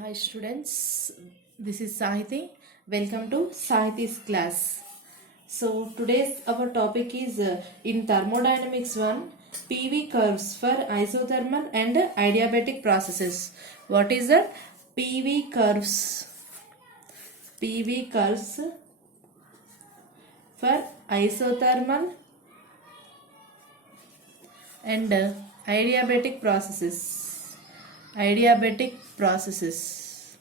Hi students, this is Sahithi. Welcome to Sahithi'S class. So today's our topic is in Thermodynamics-I PV curves for isothermal and adiabatic processes. What is that? PV curves. PV curves for isothermal and adiabatic processes. Adiabatic processes.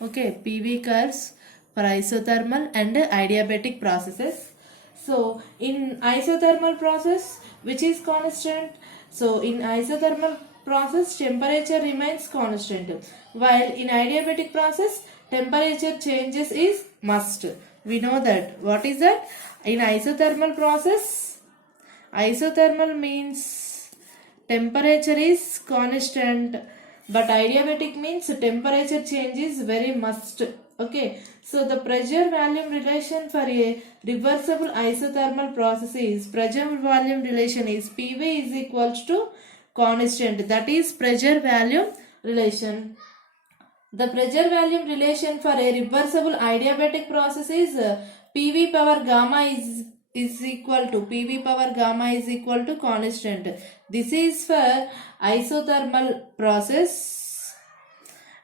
Okay, PV curves for isothermal and adiabatic processes. So in isothermal process, which is constant, so in isothermal process temperature remains constant, while in adiabatic process temperature changes is must. We know that. What is that? In isothermal process, isothermal means temperature is constant, but adiabatic means temperature change is very must. Okay, so the pressure volume relation for a reversible isothermal process is pressure volume relation is PV is equals to constant, that is pressure volume relation. The pressure volume relation for a reversible adiabatic process is PV power gamma is equal to PV power gamma is equal to constant. This is for isothermal process.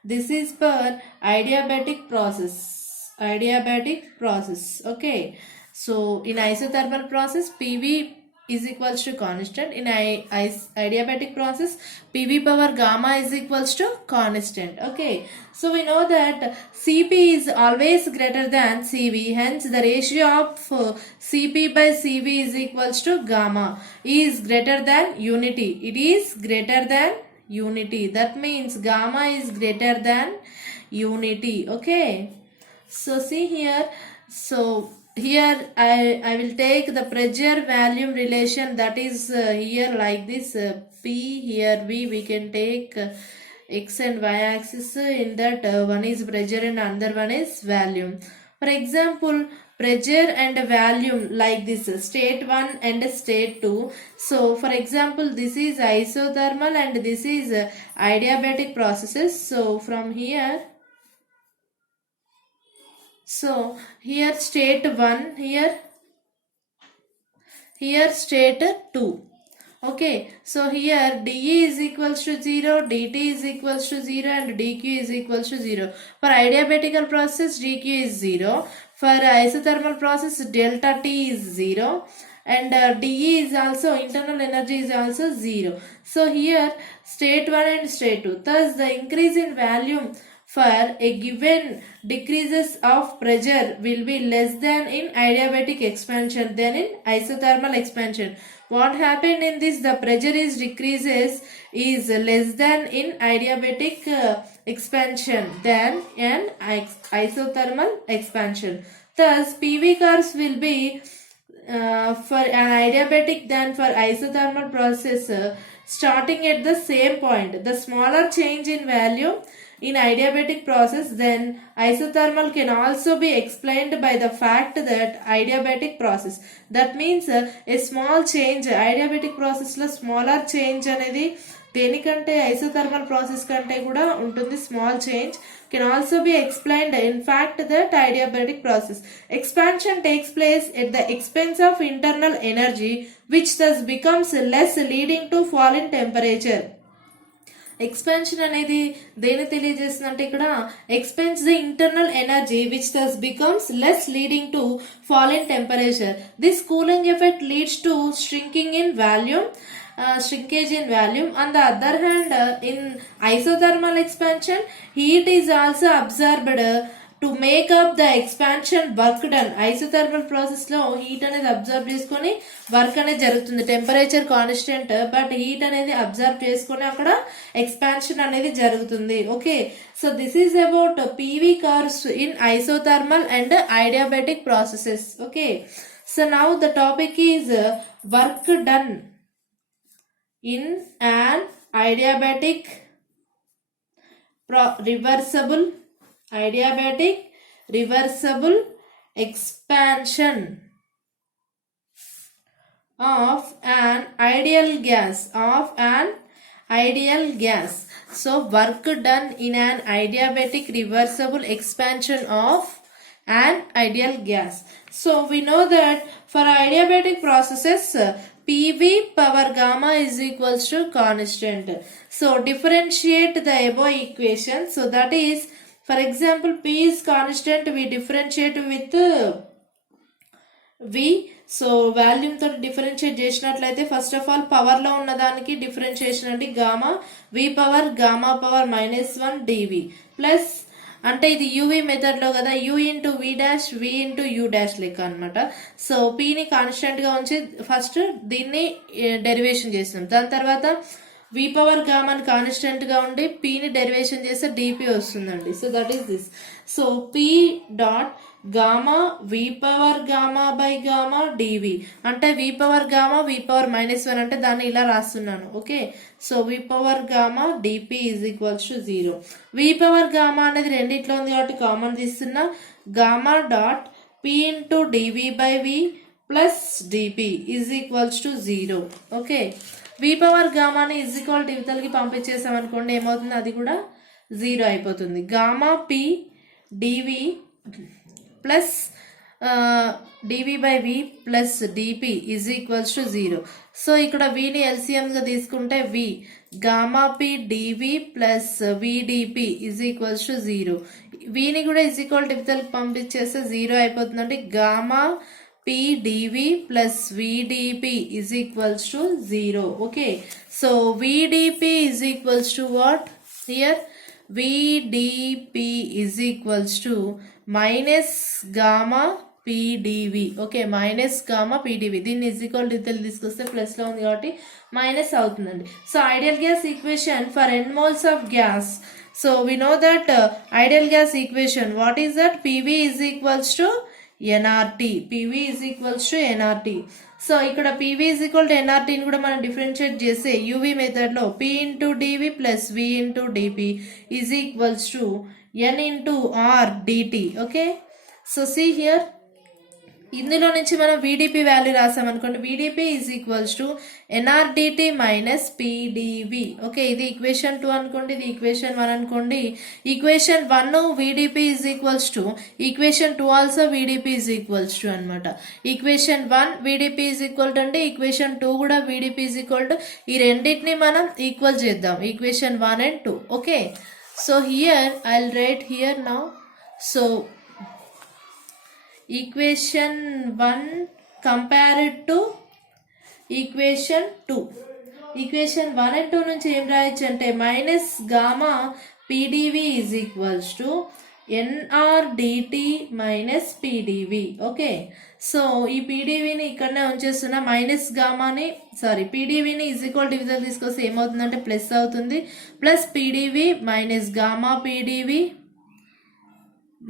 This is for adiabatic process. Adiabatic process. Okay. So in isothermal process, PV is equals to constant. In adiabatic process, PV power gamma is equals to constant. Okay. So we know that Cp is always greater than Cv. Hence the ratio of Cp by Cv is equals to gamma is greater than unity. It is greater than unity. That means gamma is greater than unity. Okay. So see here. So here I will take the pressure volume relation, that is here like this P, here we can take x and y axis. In that one is pressure and another one is volume. For example, pressure and volume like this, state 1 and state 2. So for example, this is isothermal and this is adiabatic processes. So from here, so here state 1, here state 2. Okay, so here dE is equals to 0, dt is equals to 0 and dq is equals to 0. For adiabatical process, dq is 0. For isothermal process, delta T is 0. And dE is also, internal energy is also 0. So here state 1 and state 2. Thus the increase in volume for a given decreases of pressure will be less than in adiabatic expansion than in isothermal expansion. What happened in this? The pressure is decreases is less than in adiabatic expansion than in isothermal expansion. Thus, PV curves will be for an adiabatic than for isothermal process starting at the same point. The smaller change in value in adiabatic process then isothermal can also be explained by the fact that adiabatic process, that means a small change adiabatic process లో smaller change అనేది దేనికంటే isothermal process కంటే కూడా ఉంటుంది. Small change can also be explained in fact that adiabatic process expansion takes place at the expense of internal energy, which thus becomes less, leading to fall in temperature. Expansion అనేది దేని తెలియజేస్తుందంటే ఇక్కడ expense the internal energy which thus becomes less leading to fall in temperature. This cooling effect leads to shrinkage in volume. On the other hand, in isothermal expansion, heat is also absorbed to make up the expansion work done. Isothermal process లో heat అనేది అబ్జర్వ్ చేసుకొని వర్క్ అనేది జరుగుతుంది. Temperature constant but heat అనేది అబ్జర్వ్ చేసుకొని అక్కడ ఎక్స్పాన్షన్ అనేది జరుగుతుంది. Okay, so this is about PV curves in isothermal and adiabatic processes. Okay, so now the topic is work done in an adiabatic reversible expansion of an ideal gas So work done in an adiabatic reversible expansion of an ideal gas. So we know that for adiabatic processes PV power gamma is equals to constant. So differentiate the above equation. So that is, for example, P is constant, we differentiate with V. So volume తోటి డిఫరెన్షియేట్ చేసినట్లయితే first of all power లో ఉన్న దానికి డిఫరెన్షియేషన్ అంటే gamma V power gamma power -1 dV plus అంటే ఇది UV method లో కదా, U into V dash V into U dash లెక్క అనమాట. సో Pని కాన్స్టెంట్ గా ఉంచి ఫస్ట్ దీన్ని డెరివేషన్ చేస్తున్నాం. దాని తర్వాత V పవర్ గామాని కాన్స్టెంట్ గా ఉండి Pని డెరివేషన్ చేస్తే DP వస్తుందండి. So that is this. So P dot gamma V power gamma by gamma dV అంటే V power gamma V power -1 అంటే దాన్ని ఇలా రాస్తున్నాను. Okay, so V power gamma dP is equals to 0. V power gamma అనేది రెండిట్లో ఉంది కాబట్టి common తీస్తున్నా. Gamma dot P into dV బై V plus dP is equals to 0. Okay, V power గామాని ఈజ్ ఈక్వల్ టు ఇవతలకి పంపించేసాం అనుకోండి, ఏమవుతుంది, అది కూడా 0 అయిపోతుంది. Gamma P dV plus dV బై V plus dP is equals to 0. సో ఇక్కడ Vని ఎల్సిఎంగా తీసుకుంటే V gamma P dV plus VdP is equals to 0. Vని కూడా ఈజ్ ఈక్వల్ టు ఇవతలకి పంపించేస్తే 0 అయిపోతుంది. అంటే gamma P dV plus VdP is equals to 0. Okay, so VdP is equals to what? Here VdP is equals to minus gamma PdV. Okay, minus gamma PdV. దీన్ని is equal to తీసుకొస్తే ప్లస్ లో ఉంది కాబట్టి మైనస్ అవుతుందండి. So ideal gas equation for n moles of gas. So we know that ideal gas equation, what is that? PV is equals to NRT. PV is equals to NRT. So ఇక్కడ PV is equal to NRT ని కూడా మనం differentiate చేస్తే UV method లో P into dV plus V into dP is equals to N ఇంటూ R dt. Okay, so see here, ఇందులో నుంచి మనం VdP వాల్యూ రాసామనుకోండి, VdP is equals to NRDT minus PdV. Okay, ఇది ఈక్వేషన్ 2 అనుకోండి, ఇది ఈక్వేషన్ 1 అనుకోండి. Equation 1 VdP is equals to, equation 2 also VdP is equals to అనమాట. Equation 1 VdP is equal to అంటే ఈక్వేషన్ 2 కూడా VdP ఈజ్ ఈక్వల్ టు, ఈ రెండింటిని మనం ఈక్వల్ చేద్దాం, ఈక్వేషన్ 1 and 2. Okay, so here I will write here now. So equation 1 compared to equation 2. equation 1 and 2 నుంచి ఏం రాయొచ్చు అంటే minus gamma PdV is equals to NRDT minus PdV. Okay, so ఈ PdVని ఇక్కడనే ఉంచేస్తున్నా, మైనస్ గామాని PdVని ఈజ్ ఈక్వల్ టు విధంగా తీసుకొస్తే ఏమవుతుందంటే ప్లస్ అవుతుంది, plus PdV minus gamma PdV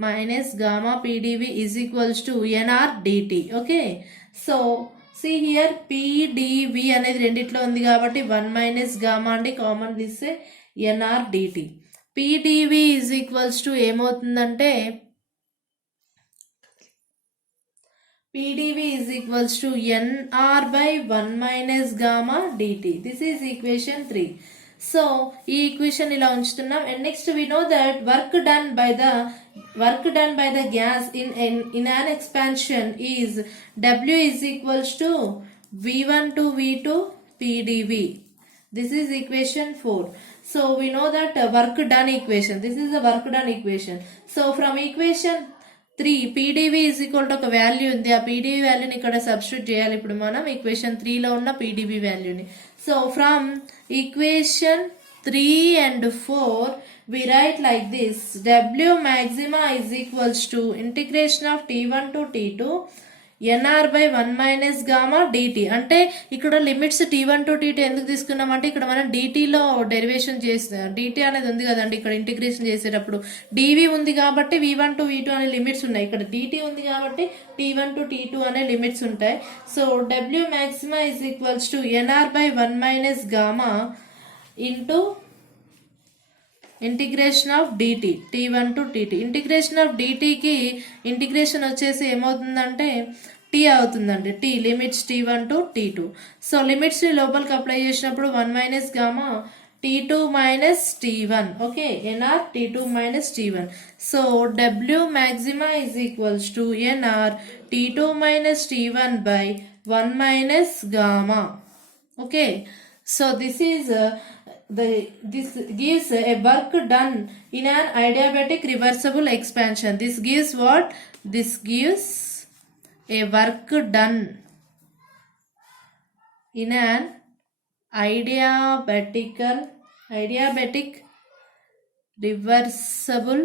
minus gamma PdV is equals to NRDT. Okay, so see here PdV అనేది రెండిట్లో ఉంది కాబట్టి 1 minus gamma అంటే కామన్ తీస్తే NRDT. PdV is equals to ఏమవుతుందంటే PdV is equals to NR by 1 minus gamma dt. This is equation 3. So ఈ equation ఇలా ఉంచుతున్నాం. And next we know that work done by the gas in an expansion is W is equals to V1 to V2 PdV. This is equation 4. So we know that work done equation. This is the work done equation. So from equation 3 PdV is equal to ఒక వాల్యూ ఉంది, ఆ PdV వాల్యూని ఇక్కడ సబ్స్టిట్యూట్ చేయాలి ఇప్పుడు మనం ఈక్వేషన్ 3 లో ఉన్న PdV వాల్యూని. సో ఫ్రమ్ ఈక్వేషన్ 3 and 4 we write like this: W maxima is equals to integration of T1 to T2 NR by 1 minus gamma dt. అంటే ఇక్కడ లిమిట్స్ T1 to T2 ఎందుకు తీసుకున్నామంటే ఇక్కడ మనం dt లో డెరివేషన్ చేస్తాం, dt అనేది ఉంది కదండి ఇక్కడ ఇంటిగ్రేషన్ చేసేటప్పుడు, dv ఉంది కాబట్టి v1 to v2 అనే లిమిట్స్ ఉన్నాయి, ఇక్కడ dt ఉంది కాబట్టి t1 to t2 అనే లిమిట్స్ ఉంటాయి. So W maxima is equals to NR by 1 minus gamma into integration of dt t1 to t2. Integration of dtకి ఇంటిగ్రేషన్ వచ్చేసి ఏమవుతుందంటే t అవుతుందండి, t limits t1 to t2. So లిమిట్స్ని లోపలికి అప్లై చేసినప్పుడు 1 minus gamma T2 minus T1. Okay, nr T2 minus T1. So W maxima is equals to nr T2 minus T1 by 1 minus gamma. Okay, so this is this gives a work done in an adiabatic reversible expansion. This gives what? This gives a work done in an adiabatic reversible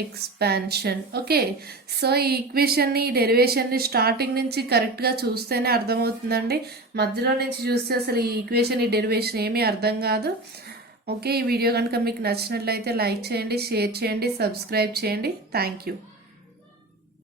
expansion. Okay, so ఈ ఈక్వేషన్ని డెరివేషన్ని స్టార్టింగ్ నుంచి కరెక్ట్గా చూస్తేనే అర్థమవుతుందండి. మధ్యలో నుంచి చూస్తే అసలు ఈ ఈక్వేషన్ ఈ డెరివేషన్ ఏమీ అర్థం కాదు. ఓకే, ఈ వీడియో కనుక మీకు నచ్చినట్లయితే లైక్ చేయండి, షేర్ చేయండి, సబ్స్క్రైబ్ చేయండి. Thank you.